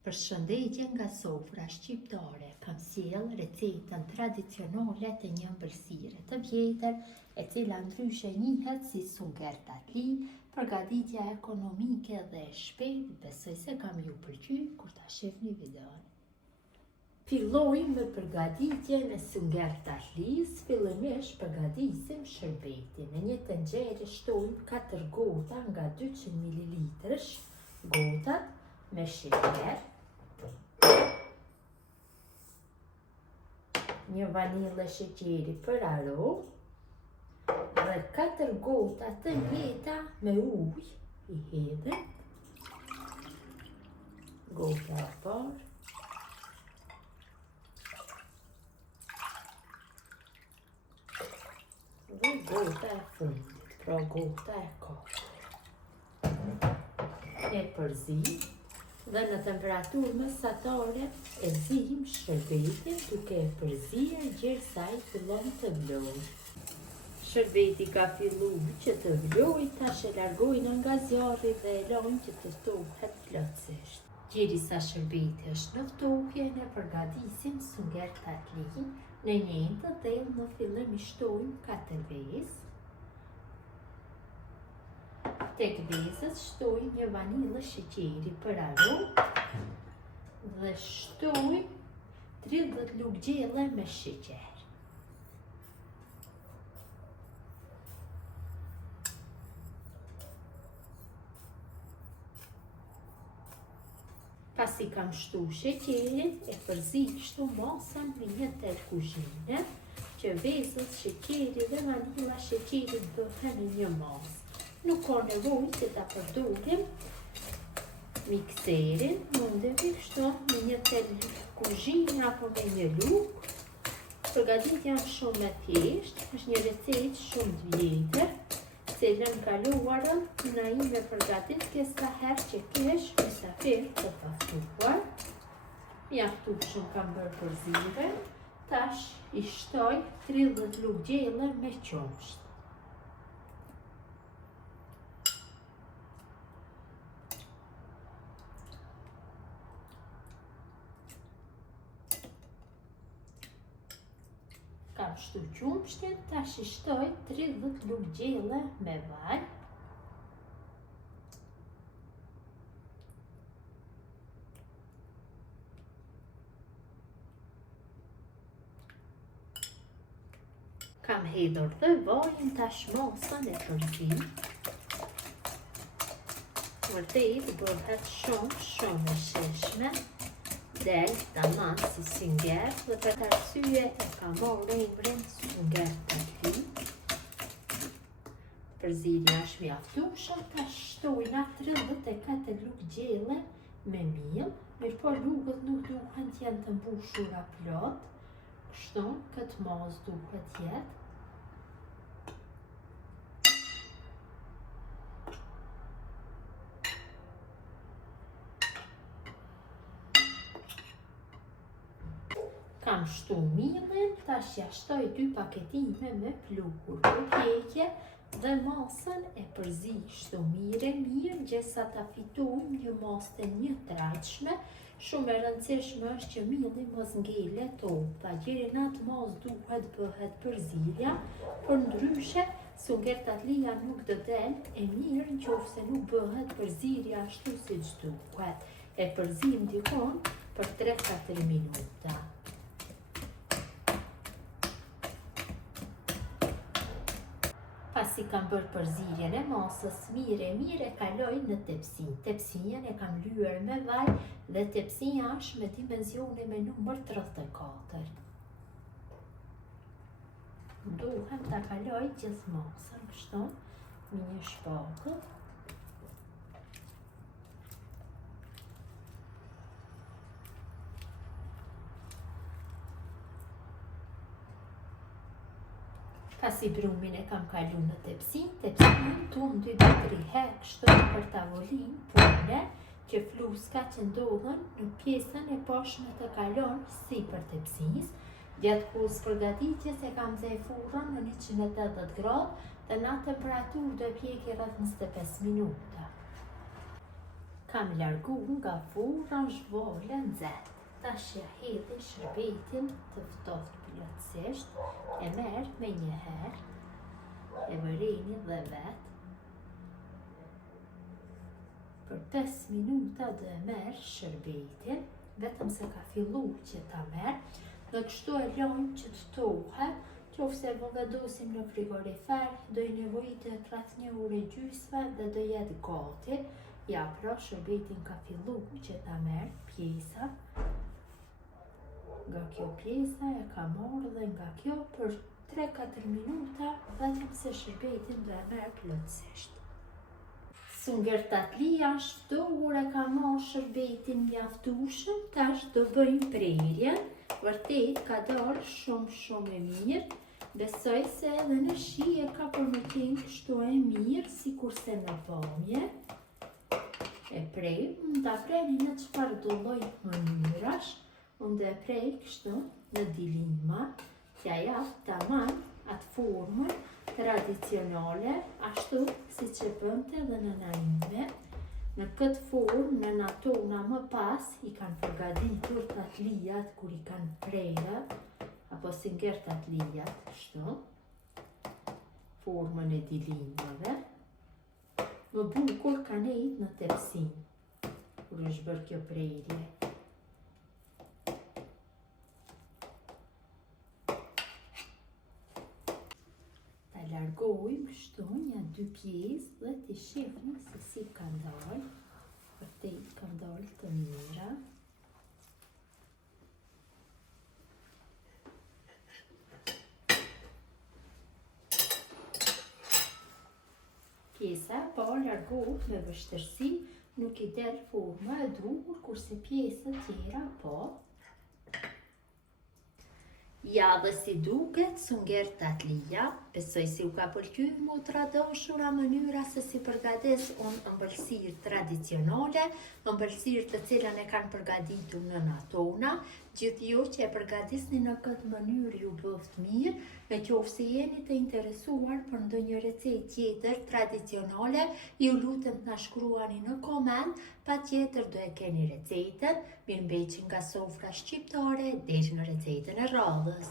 Përshëndetje nga sofra shqiptare, kam sjell recetën tradicionale të një ëmbëlsire të vjetër, e cila ndryshe njihet si sunger tatli. Përgatitja ekonomike dhe e shpejtë, besoj se kam ju pëlqyer kur ta shihni videon. Fillojmë me përgatitjen e sunger tatlis. Fillimisht përgatisim shërbetin. Në një tenxhere shtojmë 4 gota nga 200 ml gotat me sheqer, një vanilë sheqeri për aromë dhe 4 gota të njëjta me ujë. I hedhim gota e parë, dhe gota e fundit, pra gota e katërt. E përzim dhe në temperaturë mesatare e zim shërbetin duke e përzirë gjersa ai fillon të vlojë. Shërbeti ka filluar që të vlojë, tash e largojnë nga zjarri dhe e lajmë që të ftohet plotësisht. Derisa shërbeti është në ftohje, ne përgatisim sunger tatlin. Në një të thellë në fillim i shtojmë 4 vezë. Tek vezët shtojmë një vanilë sheqeri për aromë dhe shtojmë 30 lugë gjelle me sheqer. Pasi kam shtu sheqerin, e përzishtu masën me një tel kuzhine, që vezët, sheqeri dhe vanila sheqeri bëhen në një masë. Nuk ka nevojë që ta përdorim mikserin, mundemi kështu me një tel kuzhine apo me një lugë. Përgatitja është shumë e thjeshtë, është një recetë shumë të vjetër, cilën kaluarën na i me përgatitje sa herë që kesh mysafir të paftuar. Mjaftueshëm kam bërë përzimin, tash i shtoj 30 lugë gjelle me qumsht. Kam shtu qumshtin, tash i shtoj 30 lugë gjelle me vaj. Kam hedhur dhe vajin, tash masën e përzim. Vërtet bëhet shumë e sheshme, del tamam si sunger dhe për të arsye e ka marrë emrin sunger tatli. Përzimja është mjaftueshëm, tash shtojna 34 lugë gjelle me miell, mirëpo lugët nuk duhen të jenë të mbushura plot, kështu këtë masë duhet jetë. Kam shtu miellin, tash ja shtoj 2 paketime me pluhur për pjekje dhe masën e përzishtu mirë, gjesa ta fitojmë një masë të njëtrajtshme. Shumë e rëndësishme është që mielli mos ngelet topta, deri në atë masë duhet bëhet përzirja, por ndryshe sunger tatlia nuk do del e mirë nëse nuk bëhet përzirja ashtu siç duhet. E përzim dikon për 3-4 minuta. Pasi kam bërë përzirjen e masës mire e kaloj në tepsin. Tepsinjen e kam lyer me vaj dhe tepsinja është me dimensione me numër 34. Duhem ta kaloj gjithë masën kështu me një shpakull. Pasi brumin e kam kalu në tepsin tun 2-3 herë kështu për tavolinë pune, që fluska që ndodhen në pjesën e poshtme të kalon sipër tepsisë. Gjatë kohës përgatitjes e kam nxjerrë furrën në 180 gradë dhe në atë temperaturë do e pjekë rreth 25 minuta. Kam largu nga furra zhvolle nxehtë. Tash ja hedhi shërbetin të ftohtë plotësisht, e merr me një herë, e vëreni dhe vet. Për 5 minuta do e merr shërbetin, vetëm se ka fillu që ta merr, do kështu e lojmë që të tohet. Qofse po vendosim në frigorifer, do i nevojitet rreth 1 orë e gjysmë dhe do jetë gati. Ja, pra shërbetin ka fillu që ta merr pjesa. Nga kjo pjesa e ka marrë dhe nga kjo për 3-4 minuta, vetëm se shërbetin do e merr plotësisht. Sunger tatlia shtohur e ka marrë shërbetin mjaftueshëm, tash do bëjmë prerjen. Vërtet ka dalë shumë e mirë. Besoj se edhe në shi e ka përmetin kështu e mirë, sikurse në pamje. E prej, mund ta preni në çfarë do lloj mënyrash, unë e prej kështu në dilima, t'ja jap tamam atë formën tradicionale, ashtu siç e bënte dhe nëna ime. Në këtë formë, nëna tona më pas i kanë përgatitur tatlijat kur i kanë prerë, apo singer tatlijat, kështu, formën e dilimave. Më bukur ka nejt në tepsin, kur është bërë kjo prerje. Ta largojmë kështu një 2 pjesë dhe t'i shihni se si kanë dalë. Vërtet kanë dalë të mira. Pjesa po largohet me vështirësi, nuk i del forma e duhur, kurse pjesët tjera po. Ja dhe si duket sunger tatlija, besoj si u ka pëlqyer motra dashura mënyra se si përgatis unë ëmbëlsirë tradicionale, ëmbëlsirë të cilën e kanë përgatitur nëna tona. Gjithë ju që e përgatisni në këtë mënyrë ju bëft mirë, në qoftë se jeni të interesuar për ndonjë recetë tjetër tradicionale, ju lutem të na shkruani në koment, patjetër do e keni recetën. Mirëmbëjtje nga sofra shqiptare deri në recetën e radhës.